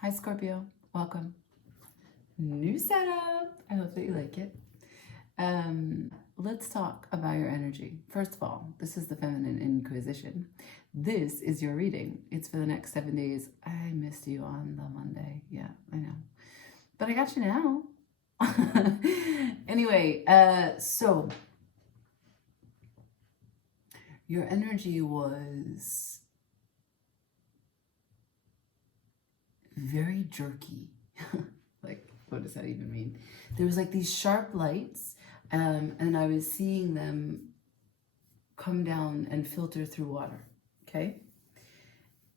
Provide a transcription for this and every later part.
Hi Scorpio, welcome. New setup. I hope that you like it. Let's talk about your energy. First of all, this is the Feminine Inquisition. This is your reading. It's for the next 7 days. I missed you on the Monday. Yeah, I know. But I got you now. Anyway, so your energy was very jerky. Like, what does that even mean? There was like these sharp lights, and I was seeing them come down and filter through water, okay?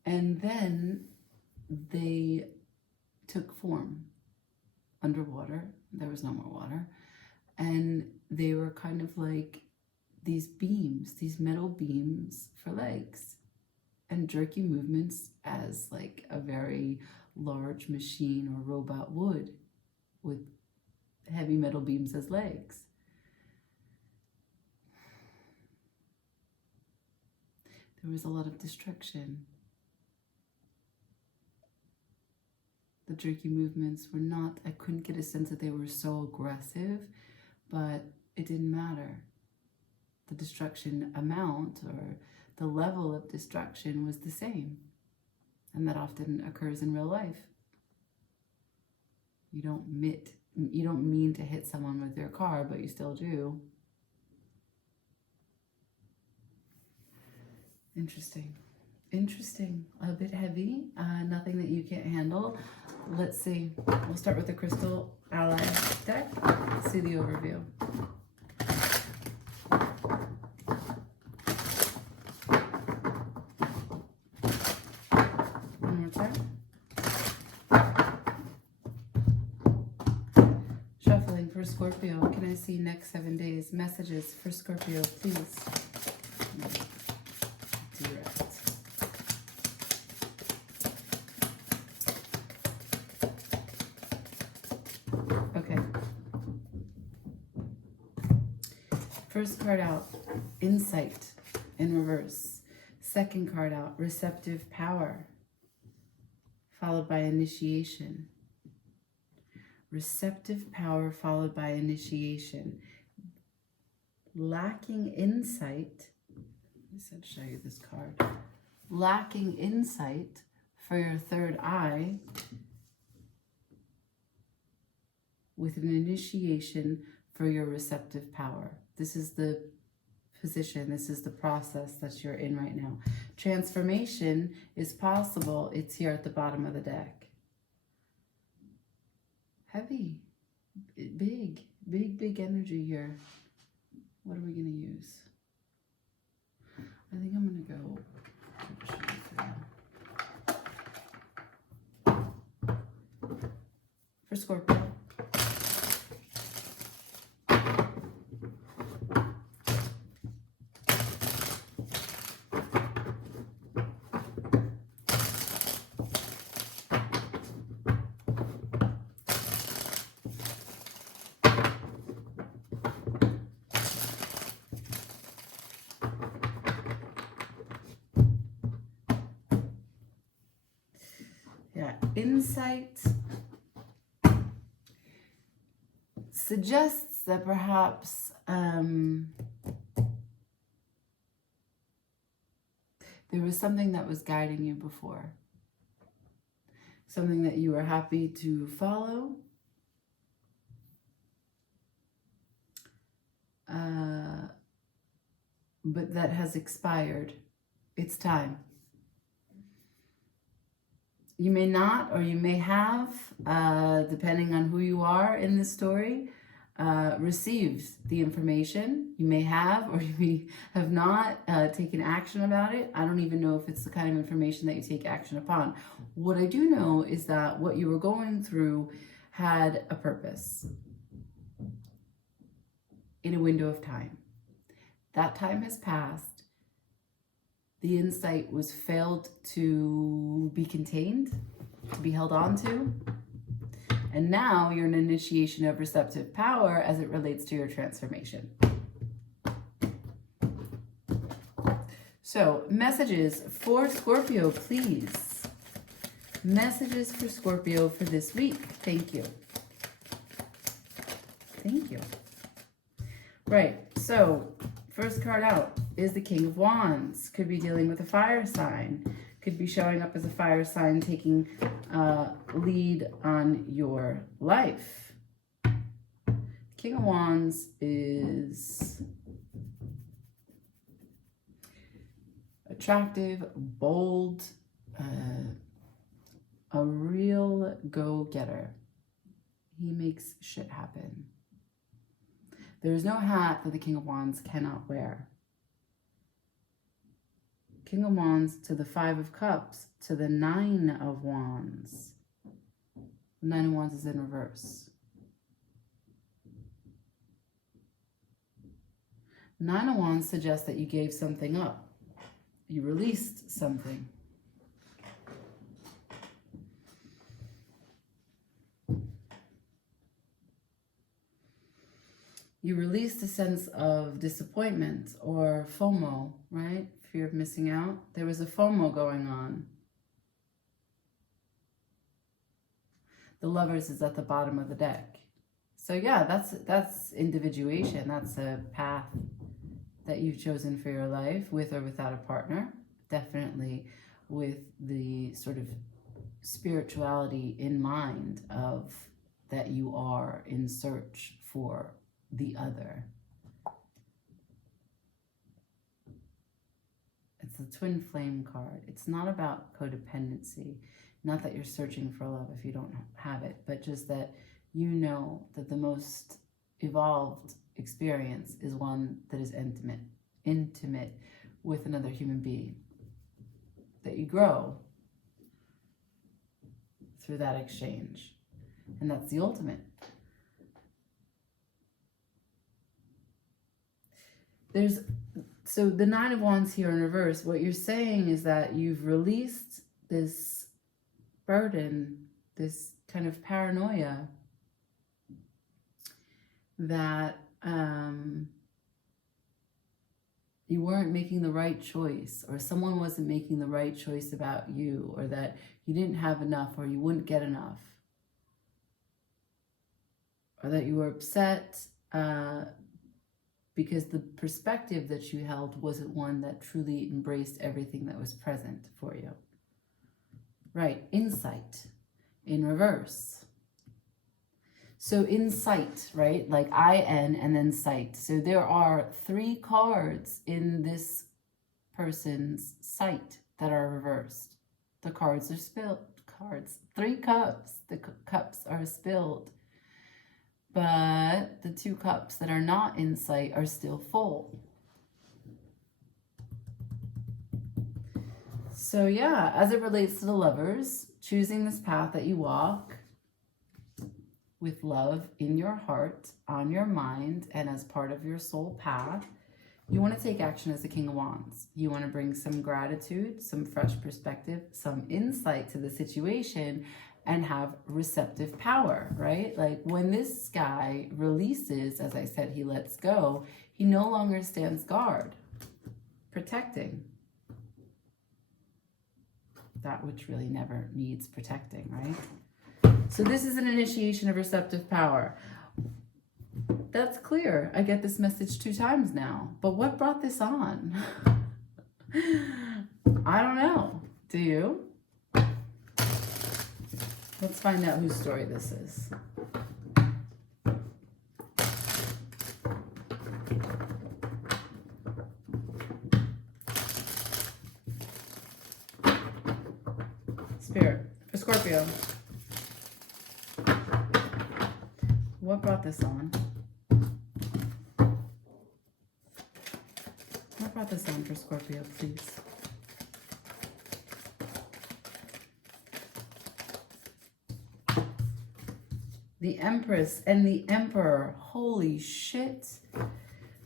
And then they took form underwater. There was no more water. And they were kind of like these beams, these metal beams for legs, and jerky movements as like a very large machine or robot would, with heavy metal beams as legs. There was a lot of destruction. The jerky movements were not, I couldn't get a sense that they were so aggressive, but it didn't matter. The destruction amount or the level of destruction was the same. And that often occurs in real life. You don't mean to hit someone with your car, but you still do. Interesting. Interesting. A bit heavy. Nothing that you can't handle. Let's see. We'll start with the Crystal Ally deck. Let's see the overview. One more time. Shuffling for Scorpio. Can I see next 7 days? Messages for Scorpio, please. Direct. Okay. First card out, insight in reverse. Second card out, receptive power, followed by initiation. Receptive power followed by initiation. Lacking insight. I said show you this card. Lacking insight for your third eye with an initiation for your receptive power. This is the position, this is the process that you're in right now. Transformation is possible. It's here at the bottom of the deck. Heavy, big energy here. What are we going to use? I think I'm going to go for Scorpio. Insight suggests that perhaps there was something that was guiding you before, something that you were happy to follow, but that has expired. It's time. You may not, or you may have, depending on who you are in this story, received the information. You may have, or you may have not taken action about it. I don't even know if it's the kind of information that you take action upon. What I do know is that what you were going through had a purpose in a window of time. That time has passed. The insight was failed to be contained, to be held on to. And now you're in initiation of receptive power as it relates to your transformation. So, messages for Scorpio, please. Messages for Scorpio for this week. Thank you. Thank you. Right, so first card out is the King of Wands. Could be dealing with a fire sign. Could be showing up as a fire sign, taking lead on your life. King of Wands is attractive, bold, a real go-getter. He makes shit happen. There's no hat that the King of Wands cannot wear. King of Wands to the Five of Cups, to the Nine of Wands. The Nine of Wands is in reverse. Nine of Wands suggests that you gave something up. You released something. You released a sense of disappointment or FOMO, right? Fear of missing out. There was a FOMO going on. The Lovers is at the bottom of the deck. So yeah, that's individuation. That's a path that you've chosen for your life, with or without a partner. Definitely with the sort of spirituality in mind of that you are in search for the other. It's the twin flame card. It's not about codependency. Not that you're searching for love if you don't have it, but just that you know that the most evolved experience is one that is intimate with another human being. That you grow through that exchange. And that's the ultimate. So the Nine of Wands here in reverse, what you're saying is that you've released this burden, this kind of paranoia that you weren't making the right choice, or someone wasn't making the right choice about you, or that you didn't have enough, or you wouldn't get enough, or that you were upset because the perspective that you held wasn't one that truly embraced everything that was present for you. Right, insight in reverse. So insight, right, like I-N and then sight. So there are 3 cards in this person's sight that are reversed. The cards are spilled. 3 cups. The cups are spilled. But the 2 cups that are not in sight are still full. So yeah, as it relates to the Lovers, choosing this path that you walk with love in your heart, on your mind, and as part of your soul path, you want to take action as the King of Wands. You want to bring some gratitude, some fresh perspective, some insight to the situation, and have receptive power, right? Like when this guy releases, as I said, he lets go, he no longer stands guard, protecting that which really never needs protecting, right? So this is an initiation of receptive power. That's clear. I get this message 2 times now, but what brought this on? I don't know. Do you? Let's find out whose story this is. Spirit, for Scorpio. What brought this on? What brought this on for Scorpio, please? The Empress and the Emperor. Holy shit.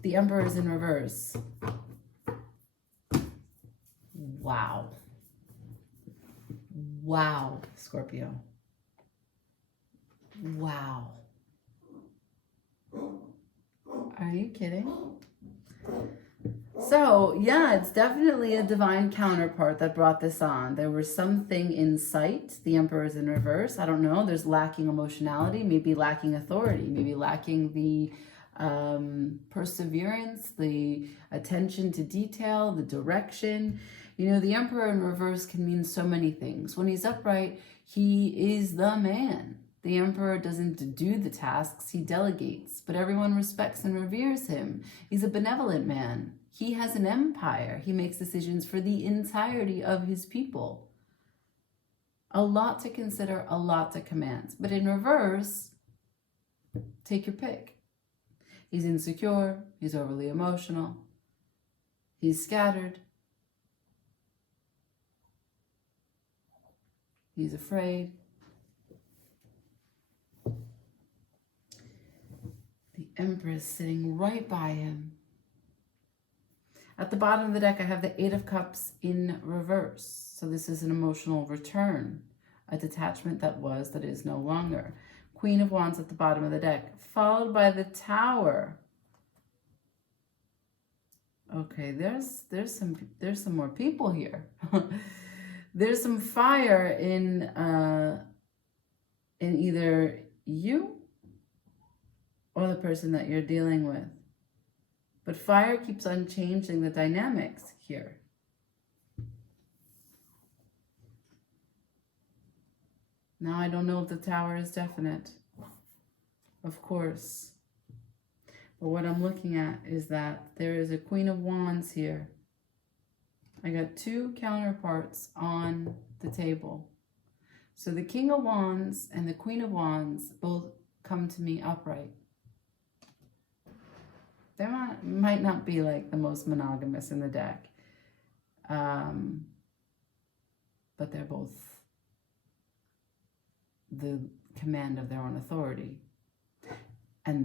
The Emperor is in reverse. Wow. Wow, Scorpio. Wow. Are you kidding? So, yeah, it's definitely a divine counterpart that brought this on. There was something in sight. The Emperor is in reverse. I don't know. There's lacking emotionality, maybe lacking authority, maybe lacking the perseverance, the attention to detail, the direction. You know, the Emperor in reverse can mean so many things. When he's upright, he is the man. The Emperor doesn't do the tasks, he delegates, but everyone respects and reveres him. He's a benevolent man. He has an empire. He makes decisions for the entirety of his people. A lot to consider, a lot to command. But in reverse, take your pick. He's insecure, he's overly emotional, he's scattered, he's afraid. The Empress sitting right by him. At the bottom of the deck, I have the Eight of Cups in reverse. So this is an emotional return, a detachment that was, that is no longer. Queen of Wands at the bottom of the deck, followed by the Tower. Okay, there's some more people here. There's some fire in either you or the person that you're dealing with. But fire keeps on changing the dynamics here. Now, I don't know if the Tower is definite, of course. But what I'm looking at is that there is a Queen of Wands here. I got two counterparts on the table. So the King of Wands and the Queen of Wands both come to me upright. They might not be like the most monogamous in the deck. But they're both the command of their own authority. And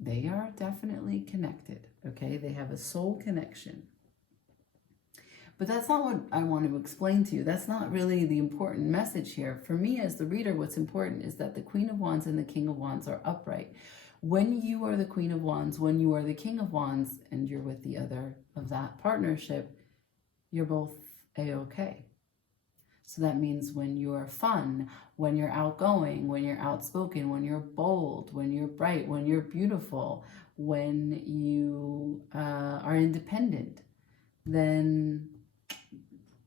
they are definitely connected, okay? They have a soul connection. But that's not what I want to explain to you. That's not really the important message here. For me as the reader, what's important is that the Queen of Wands and the King of Wands are upright. When you are the Queen of Wands, when you are the King of Wands, and you're with the other of that partnership, you're both A-okay. So that means when you're fun, when you're outgoing, when you're outspoken, when you're bold, when you're bright, when you're beautiful, when you are independent, then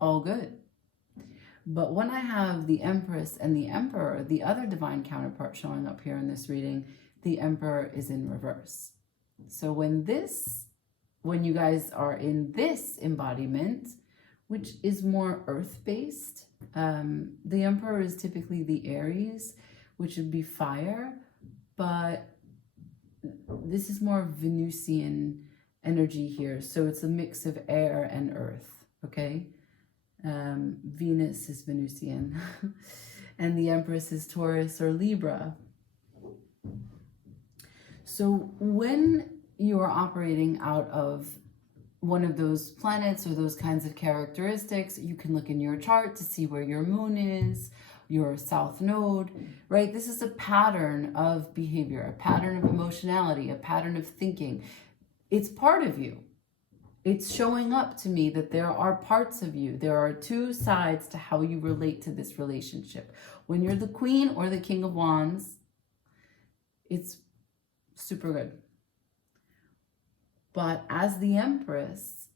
all good. But when I have the Empress and the Emperor, the other divine counterpart showing up here in this reading, the Emperor is in reverse. So when you guys are in this embodiment, which is more earth-based, the Emperor is typically the Aries, which would be fire, but this is more Venusian energy here. So it's a mix of air and earth, okay? Venus is Venusian, and the Empress is Taurus or Libra. So when you are operating out of one of those planets or those kinds of characteristics, you can look in your chart to see where your moon is, your south node, right? This is a pattern of behavior, a pattern of emotionality, a pattern of thinking. It's part of you. It's showing up to me that there are parts of you. There are two sides to how you relate to this relationship. When you're the Queen or the King of Wands, it's super good. But as the Empress,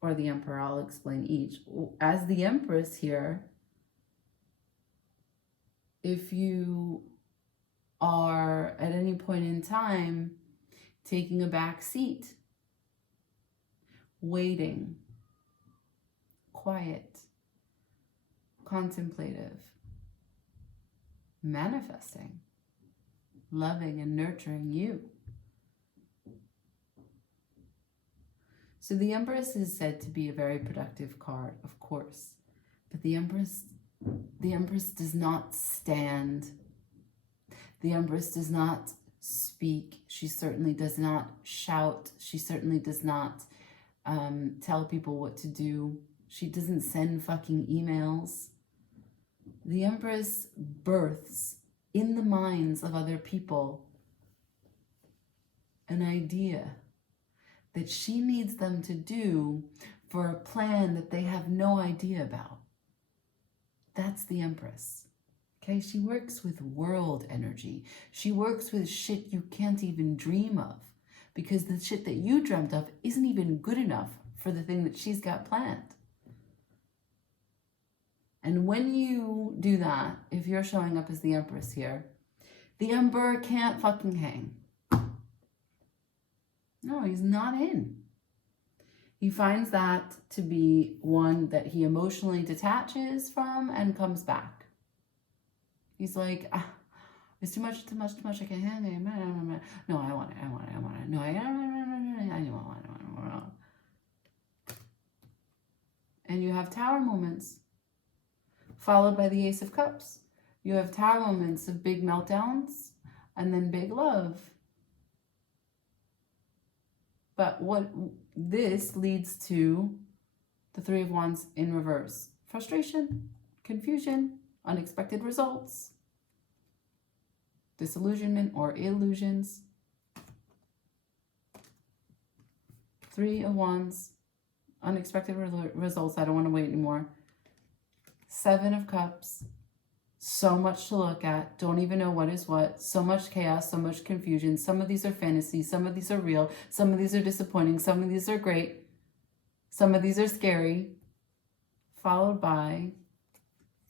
or the Emperor, I'll explain each. As the Empress here, if you are at any point in time taking a back seat, waiting, quiet, contemplative, manifesting, loving and nurturing you. So the Empress is said to be a very productive card, of course, but the Empress does not stand. The Empress does not speak. She certainly does not shout. She certainly does not tell people what to do. She doesn't send fucking emails. The Empress births in the minds of other people an idea that she needs them to do for a plan that they have no idea about. That's the Empress. Okay, she works with world energy. She works with shit you can't even dream of, because the shit that you dreamt of isn't even good enough for the thing that she's got planned. And when you do that, if you're showing up as the Empress here, the Emperor can't fucking hang. No, he's not in. He finds that to be one that he emotionally detaches from and comes back. He's like, it's too much, I can't handle it. No, I want it. No, I want it. And you have Tower moments, followed by the Ace of Cups. You have Tower moments of big meltdowns and then big love. But what this leads to the Three of Wands in reverse. Frustration, confusion, unexpected results, disillusionment or illusions. Three of Wands, unexpected results. I don't want to wait anymore. Seven of Cups. So much to look at. Don't even know what is what. So much chaos, so much confusion. Some of these are fantasy. Some of these are real. Some of these are disappointing. Some of these are great. Some of these are scary. Followed by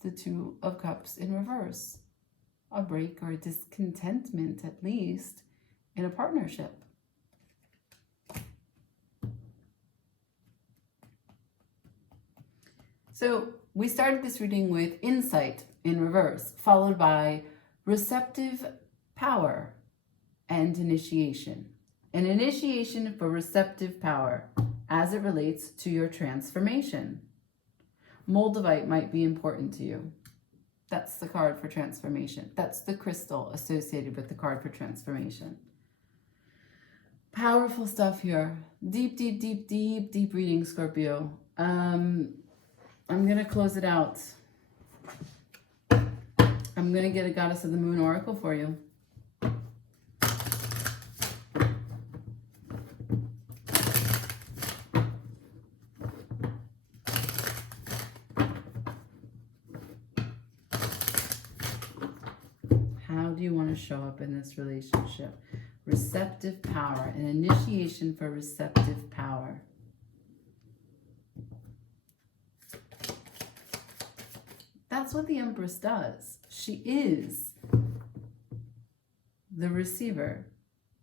the Two of Cups in reverse. A break or a discontentment, at least, in a partnership. So we started this reading with insight in reverse, followed by receptive power and initiation. An initiation for receptive power as it relates to your transformation. Moldavite might be important to you. That's the card for transformation. That's the crystal associated with the card for transformation. Powerful stuff here. Deep reading, Scorpio. I'm going to close it out. I'm going to get a Goddess of the Moon oracle for you. How do you want to show up in this relationship? Receptive power, an initiation for receptive power. That's what the Empress does. She is the receiver.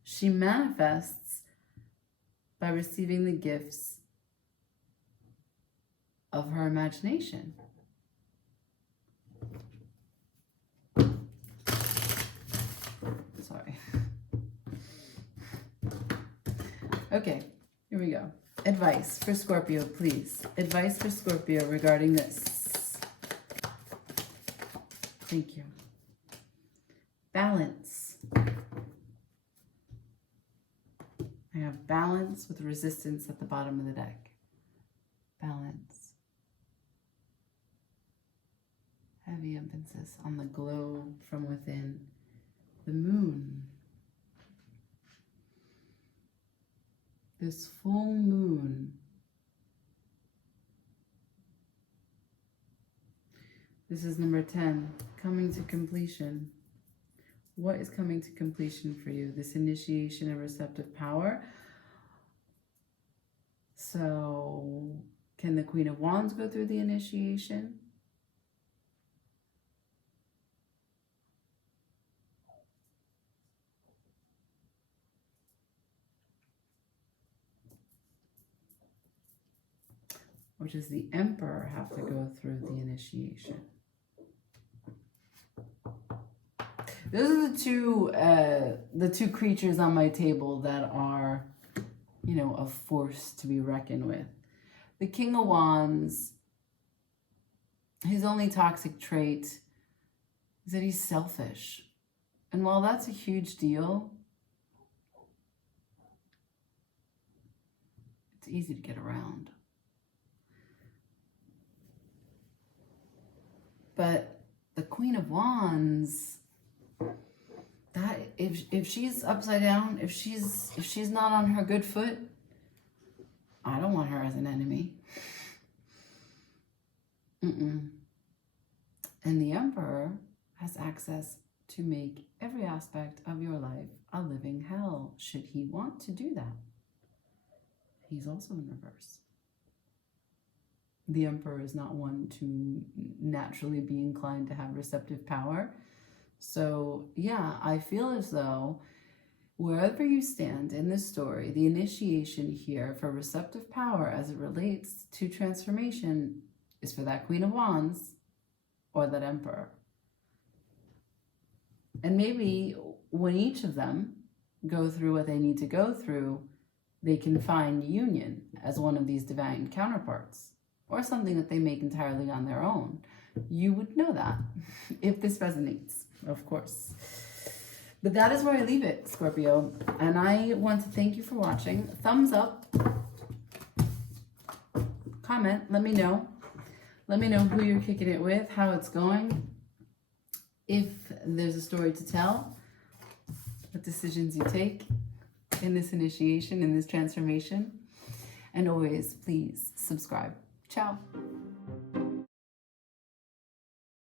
She manifests by receiving the gifts of her imagination. Sorry. Okay, here we go. Advice for Scorpio, please. Advice for Scorpio regarding this. Thank you. Balance. I have balance with resistance at the bottom of the deck. Balance. Heavy emphasis on the glow from within. The moon. This full moon. This is number 10, coming to completion. What is coming to completion for you? This initiation of receptive power. So, can the Queen of Wands go through the initiation? Or does the Emperor have to go through the initiation? Those are the two creatures on my table that are, you know, a force to be reckoned with. The King of Wands, his only toxic trait is that he's selfish. And while that's a huge deal, it's easy to get around. But the Queen of Wands, that if she's upside down, if she's not on her good foot, I don't want her as an enemy. And the Emperor has access to make every aspect of your life a living hell, should he want to do that. He's also in reverse. The Emperor is not one to naturally be inclined to have receptive power. So yeah, I feel as though wherever you stand in this story, the initiation here for receptive power as it relates to transformation is for that Queen of Wands or that Emperor. And maybe when each of them go through what they need to go through, they can find union as one of these divine counterparts, or something that they make entirely on their own. You would know that if this resonates, of course. But that is where I leave it, Scorpio. And I want to thank you for watching. Thumbs up. Comment. Let me know. Let me know who you're kicking it with, how it's going. If there's a story to tell, what decisions you take in this initiation, in this transformation. And always, please subscribe. Ciao.